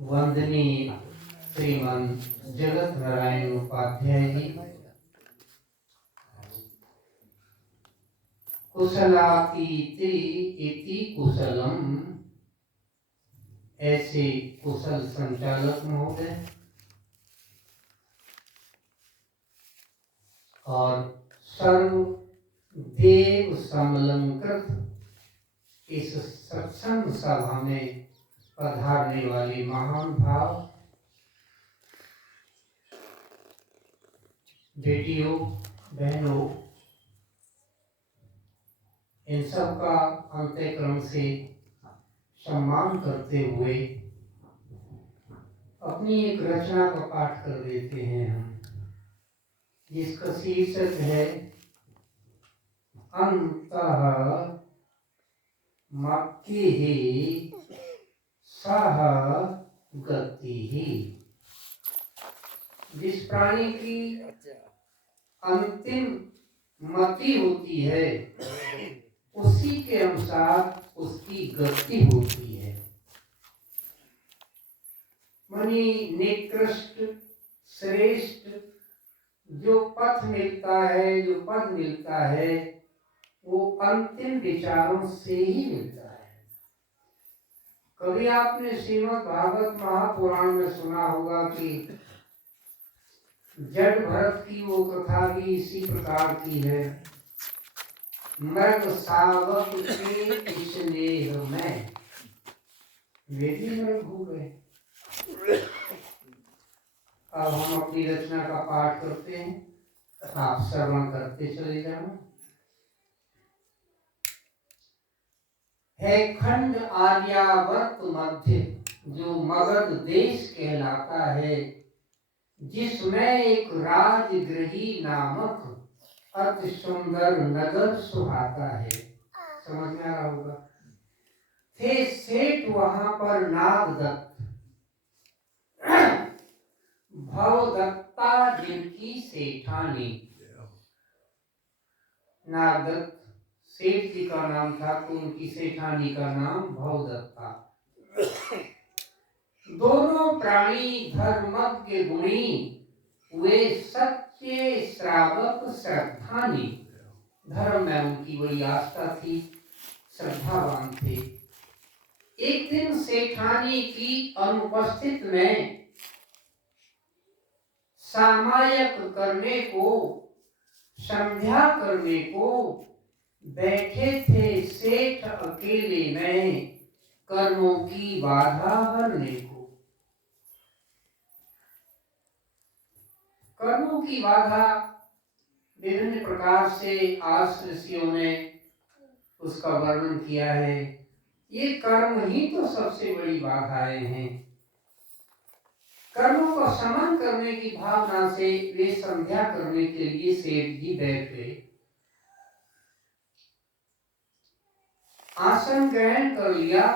वंदनीय श्रीमान जगत नारायण उपाध्याय जी, कुशलातीते इति कुशलम, ऐसे कुशल संचालक महोदय और सर्व देव समलंकृत इस सत्संग सभा में पधारने वाले महान भाव, बेटियों, बहनों, इन सब का अंतःकरण से सम्मान करते हुए अपनी एक रचना का पाठ कर देते हैं हम, जिसका शीर्षक है अंतः मत्तिः सह गतिः। जिस प्राणी की अंतिम मति होती है उसी के अनुसार उसकी गति होती है। मनी निकृष्ट श्रेष्ठ जो पथ मिलता है, जो पद मिलता है, वो अंतिम विचारों से ही मिलता है। कभी आपने श्रीमद् भागवत महापुराण में सुना होगा कि जड़ भरत की वो कथा भी इसी प्रकार की है। मृग शावक के स्नेह में वे भी मृग हो गए। अब हम अपनी रचना का पाठ करते हैं, आप श्रवण करते चले जाना। है खंड आर्यावर्त मध्य, जो मगध देश कहलाता है, जिसमें एक राजगृही नामक अति सुंदर नगर सुहाता है। समझ में आ रहा होगा। थे सेठ वहां पर नागदत्त, भवदत्ता जिनकी सेठानी। नागदत्त सेठ जी का नाम था, तो उनकी सेठानी का नाम भवदत्ता। दोनों प्राणी धर्मज्ञ गुणी, वे सच्चे श्रावक श्रद्धानी। धर्म में उनकी बड़ी आस्था थी, श्रद्धावान थे। एक दिन सेठानी की अनुपस्थित में सामायक करने को, संध्या करने को बैठे थे सेठ अकेले में, कर्मों की बाधा हरने को। कर्मों की बाधा विभिन्न प्रकार से आस ऋषियों ने उसका वर्णन किया है। ये कर्म ही तो सबसे बड़ी बाधाएं हैं। कर्मों का शमन करने की भावना से वे संध्या करने के लिए सेठ जी बैठ गए। आसन ग्रहण कर लिया,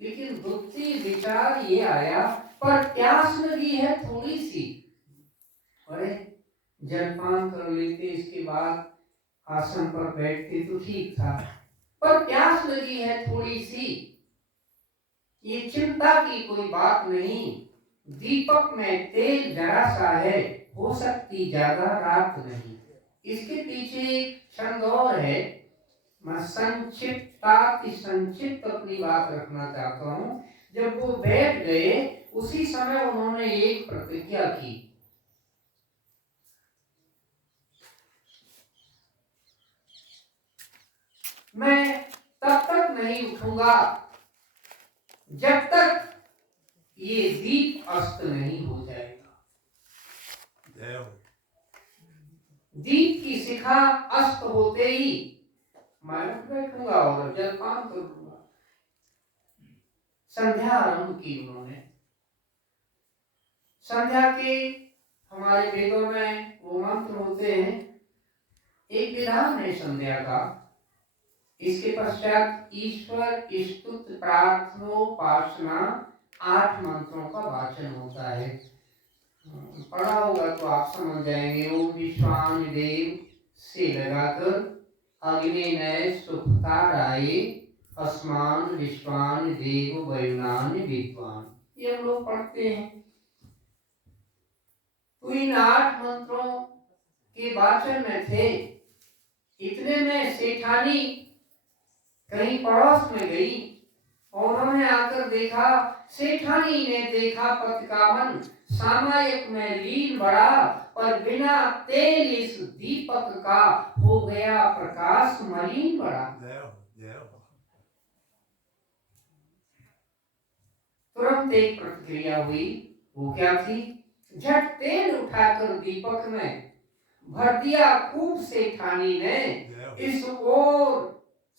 लेकिन बुद्धि विचार ये आया, पर प्यास लगी है थोड़ी सी। अरे जलपान कर लेते, इसके बाद आसन पर बैठते तो ठीक था, पर प्यास लगी है थोड़ी सी। ये चिंता की कोई बात नहीं, दीपक में तेल जरा सा है, हो सकती ज्यादा रात नहीं। इसके पीछे एक छंद और है, मैं संक्षिप्त अपनी बात रखना चाहता हूं। जब वो बैठ गए, उसी समय उन्होंने एक प्रतिज्ञा की, मैं तब तक नहीं उठूंगा जब तक ये दीप अस्त नहीं हो जाएगा। दीप की शिखा अस्त होते ही मैं उठ बैठूंगा और जलपान करूंगा। संध्या आरंभ की उन्होंने। संध्या के हमारे वेदों में वो मंत्र होते हैं, एक विधान है संध्या का। इसके पश्चात ईश्वर स्तुति प्रार्थनोपासना 8 मंत्रों का वाचन होता है। पढ़ा होगा तो आप समझ जाएंगे। ओम विश्वान देव से लगाकर अग्नि नय सुखताराये, अस्मान विश्वान देव वयुनान विद्वान, ये हम लोग पढ़ते हैं। तो इन 8 मंत्रों के वाचन में थे। इतने में सेठानी कहीं पड़ोस में गई और उन्होंने आकर देखा। सेठानी ने देखा पथ का मन सामायिक में लीन बड़ा, पर बिना तेल इस दीपक का हो गया प्रकाश मलिन बड़ा। तुरंत एक प्रतिक्रिया हुई। वो क्या थी? झट तेल उठाकर दीपक में भर दिया खूब सेठानी ने। इस ओर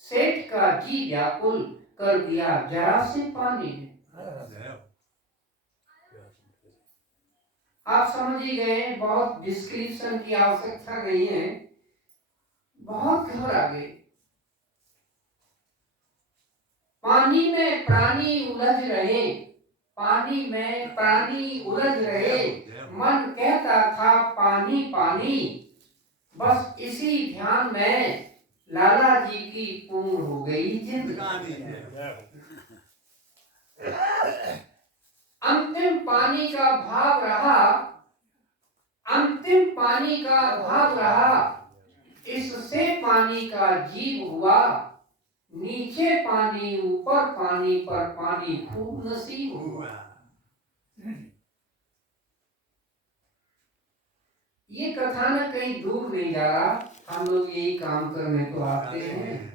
सेठ का जी व्याकुल कर दिया जरा से पानी ने। आप समझ ही गए, बहुत डिस्क्रिप्शन की आवश्यकता नहीं है, बहुत घबरा गए। पानी में प्राणी उलझ रहे, पानी में प्राणी उलझ रहे, मन कहता था पानी पानी। बस इसी ध्यान में लाला जी की पूर्ण हो गई जिंदगानी। अंतिम पानी का भाव रहा, अंतिम पानी का भाव रहा, इससे पानी का जीव हुआ। नीचे पानी ऊपर पानी, पर पानी खूब नसीब हुआ। ये कथानक कहीं दूर नहीं जा रहा, हम लोग यही काम करने को आते हैं।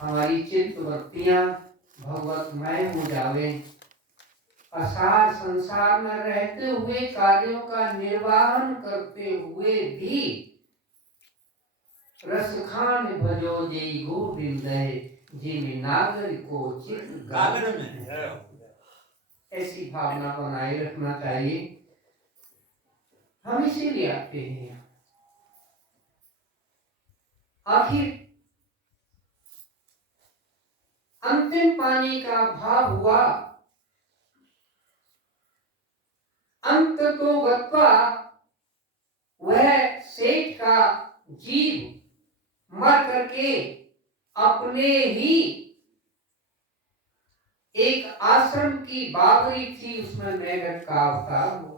हमारी चित्त वृत्तियां भगवतमय हो जावे, असार संसार में रहते हुए कार्यों का निर्वाहन करते हुए भी रसखान भजो जय गोविंद जिन नागरिको चित्त गागर में। ऐसी भावना बनाए रखना चाहिए। हम इसीलिए आते हैं। आखिर अंतिम पानी का भाव हुआ, अंत तो गत्वा वह सेठ का जीव मर करके अपने ही एक आश्रम की बावरी थी, उसमें मेढक का अवतार हुआ।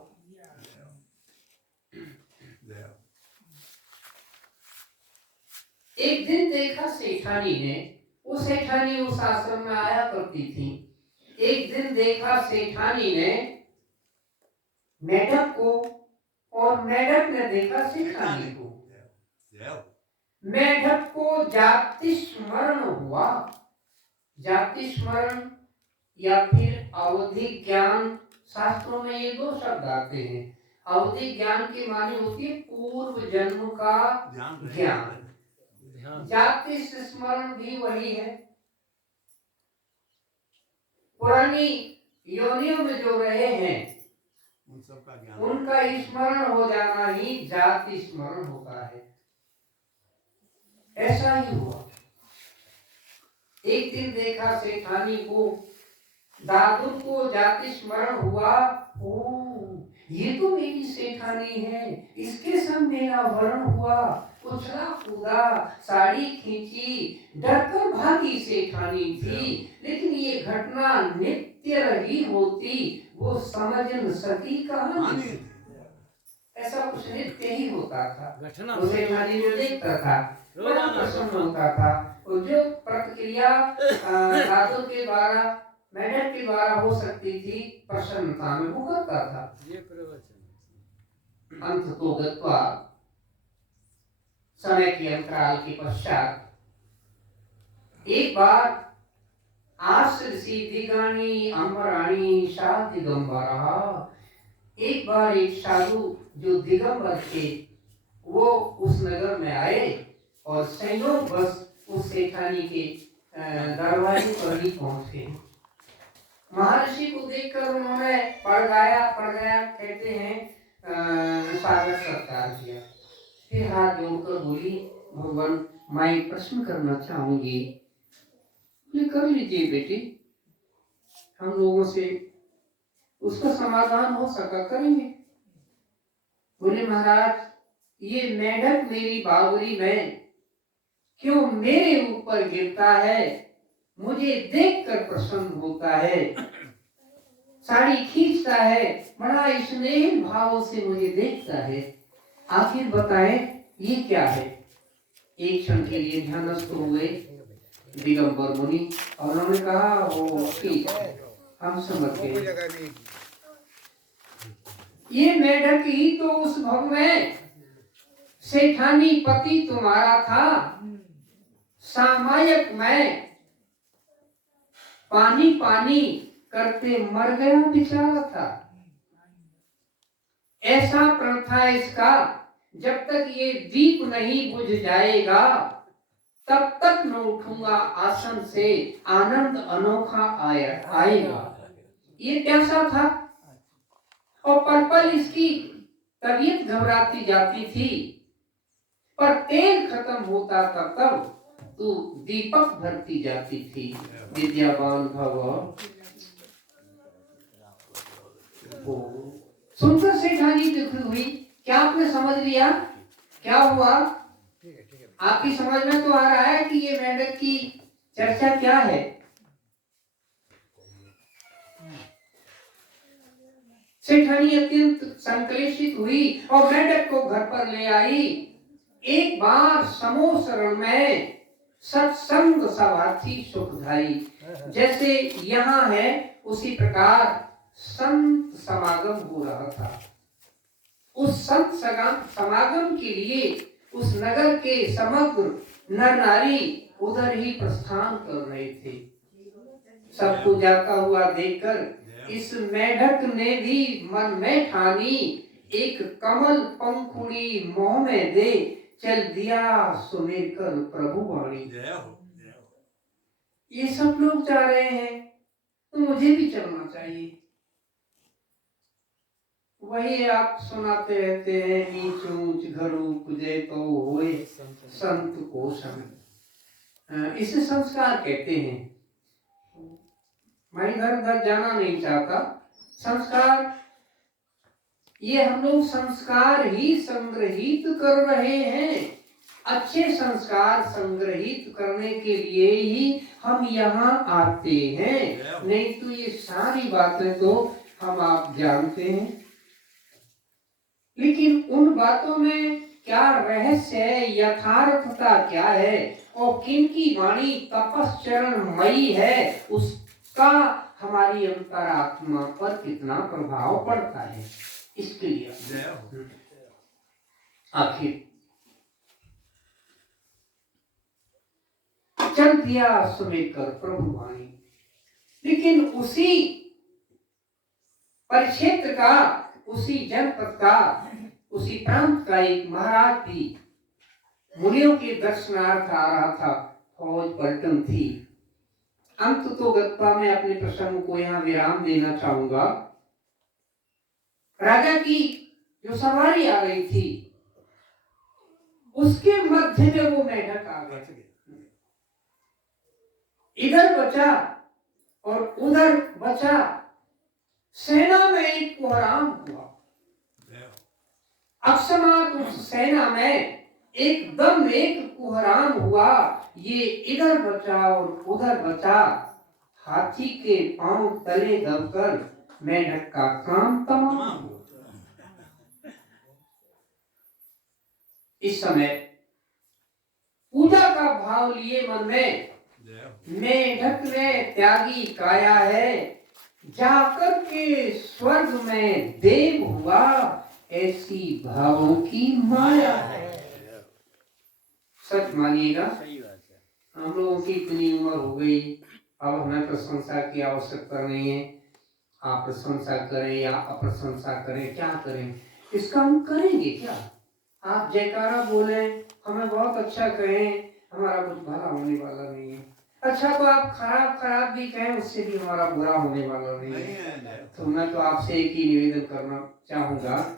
एक दिन देखा सेठानी ने, वो सेठानी उस आश्रम में आया करती थी। एक दिन देखा सेठानी ने मेढक को, और मेढक ने देखा सेठानी को। मेढक को जाति स्मरण हुआ। जाति स्मरण या फिर अवधि ज्ञान, शास्त्रों में ये 2 शब्द आते हैं। अवधि ज्ञान की मानी होती है पूर्व जन्म का ज्ञान। जाति स्मरण भी वही है। पुरानी योनियों में जो रहे हैं उनका स्मरण हो जाना ही जाति स्मरण होता है। ऐसा ही हुआ। एक दिन देखा सेठानी को, दादू को जाति स्मरण हुआ। ओ, ये तो मेरी सेठानी है, इसके संग मेरा वर्ण हुआ। उछला कूदा, साड़ी खींची, डरकर भागी सेठानी थी। लेकिन ये घटना नित्य रही होती, वो समझ न सकी कहानी। ऐसा कुछ नित्य ही होता था। वो सेठानी जो देखता था बड़ा प्रसन्न होता था। और जो प्रतिक्रिया दादू के द्वारा, मेढक के द्वारा हो सकती थी, प्रसन्नता में वो करता था। ये प्रवचन अंत तो गत्वा, समय के अंतराल के पश्चात एक बार आश्रसी दिगानी अम्बराणी सा दिगंबरा, एक बार एक साधु जो दिगंबर थे वो उस नगर में आए और संयोग बस उस सेठानी के दरवाजे पर ही पहुंचे। महर्षि को देखकर उन्होंने पड़ गया कहते हैं स्वागत सत्कार किया। फिर हाथ जोड़कर बोली, भगवान मैं एक प्रश्न करना चाहूंगी। कर लीजिए बेटी, हम लोगों से उसका समाधान हो सका करेंगे। बोले महाराज, ये मेढक मेरी बावरी में क्यों मेरे ऊपर गिरता है, मुझे देखकर प्रसन्न होता है। साड़ी खींचता है, बड़ा स्नेह भाव से मुझे देखता है। आखिर बताए ये क्या है? एक क्षण के लिए ध्यानस्थ हुए दिगंबर मुनि और उन्होंने कहा वो ठीक है, हम समझ गए। ये मेढक ही तो उस भव में सेठानी पति तुम्हारा था, सामायक में पानी पानी करते मर गया बेचारा था। ऐसा प्रण था इसका, जब तक ये दीप नहीं बुझ जाएगा तब तक न उठूंगा आसन से, आनंद अनोखा आएगा। ये प्यासा था और पल पल इसकी तबीयत घबराती जाती थी, पर तेल खत्म होता तब तो दीपक भरती जाती थी। विद्यावान भव सुनकर सेठानी दुखी हुई। क्या आपने समझ लिया क्या हुआ? आपकी समझ में तो आ रहा है कि ये मेढक की चर्चा क्या है। सेठानी अत्यंत संकलेशित हुई और मेढक को घर पर ले आई। एक बार समूह शरण में सत्संग सभार्थी सुखदाई, जैसे यहाँ है उसी प्रकार संत समागम हो रहा था। उस संत समागम के लिए उस नगर के समग्र नर नारी उधर ही प्रस्थान कर रहे थे। सबको जाता हुआ देखकर इस मेढक ने भी मन में ठानी, एक कमल पंखुड़ी मोह में दे, चल दिया सुमेर कर प्रभु वाणी। ये सब लोग जा रहे हैं तो मुझे भी चलना चाहिए। वही आप सुनाते रहते हैं, नीच ऊंच घरू पूजे तो होए संत को संग। इसे संस्कार कहते हैं। मैं इधर उधर जाना नहीं चाहता। संस्कार, ये हम लोग संस्कार ही संग्रहित कर रहे हैं। अच्छे संस्कार संग्रहित करने के लिए ही हम यहाँ आते हैं, नहीं तो ये सारी बातें तो हम आप जानते हैं। लेकिन उन बातों में क्या रहस्य है, यथार्थता क्या है और किनकी वाणी तपश्चरणमयी है, उसका हमारी अंतरात्मा पर कितना प्रभाव पड़ता है, इसके लिए आखिर चल दिया सुमेर कर प्रभु वाणी। लेकिन उसी परिक्षेत्र का, उसी जनपद का, उसी प्रांत का एक महाराज भी मुनियों के दर्शनार्थ आ रहा था। फौज पलटन थी। अंत तो गत्ता में अपने प्रसंग को यहाँ विराम देना चाहूंगा। राजा की जो सवारी आ रही थी उसके मध्य में वो मेढक आ गया। इधर बचा और उधर बचा, सेना में एक कोहराम हुआ। अकस्मात उस सेना में एकदम एक कोहराम हुआ। ये इधर बचा और उधर बचा, हाथी के पांव तले दबकर मेढक का काम तमाम हुआ। इस समय पूजा का भाव लिए मन में, मेढक ने त्यागी काया है, जाकर के स्वर्ग में देव हुआ, ऐसी भावों की माया है। सच मानिएगा, हम लोगों की इतनी उम्र हो गई, अब हमें प्रशंसा की आवश्यकता नहीं है। आप प्रशंसा करें या अप्रशंसा करें, क्या करें, इसका हम करेंगे क्या? आप जयकारा बोले, हमें बहुत अच्छा कहें, हमारा कुछ भला होने वाला नहीं है। अच्छा तो आप खराब भी कहें, उससे भी हमारा बुरा होने वाला नहीं है। तो मैं तो आपसे एक ही निवेदन करना चाहूंगा,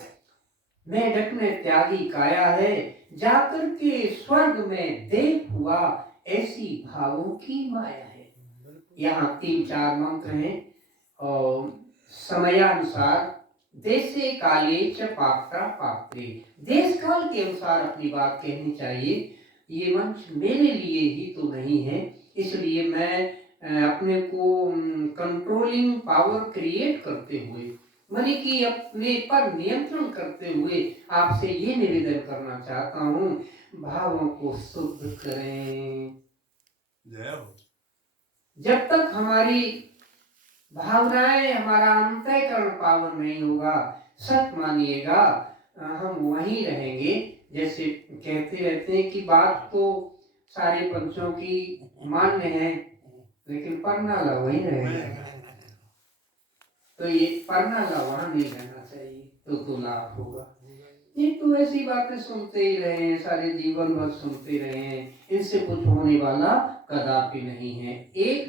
मेढक ने त्यागी काया है, जाकर के स्वर्ग में देव हुआ, ऐसी भावों की माया है। यहाँ 3-4 मंत्र हैं और समयानुसार देशे काले च पात्रा पात्रे, देश काल के अनुसार अपनी बात कहनी चाहिए। ये मंच मेरे लिए ही तो नहीं है, इसलिए मैं अपने को कंट्रोलिंग पावर क्रिएट करते हुए, माने कि अपने पर नियंत्रण करते हुए आपसे ये निवेदन करना चाहता हूँ, भावों को शुद्ध करें। जब तक हमारी भावनाएं, हमारा अंतःकरण पावन नहीं होगा, सच मानिएगा हम वहीं रहेंगे। जैसे कहते रहते हैं कि बात तो सारे पंचों की मान्य है, लेकिन परनाला वहीं रहेगा। तो ये परनाला वहां नहीं रहना चाहिए, तो लाभ होगा। ये तो ऐसी बातें सुनते ही रहे, सारे जीवन भर सुनते रहे, इनसे कुछ होने वाला कदापि नहीं है। एक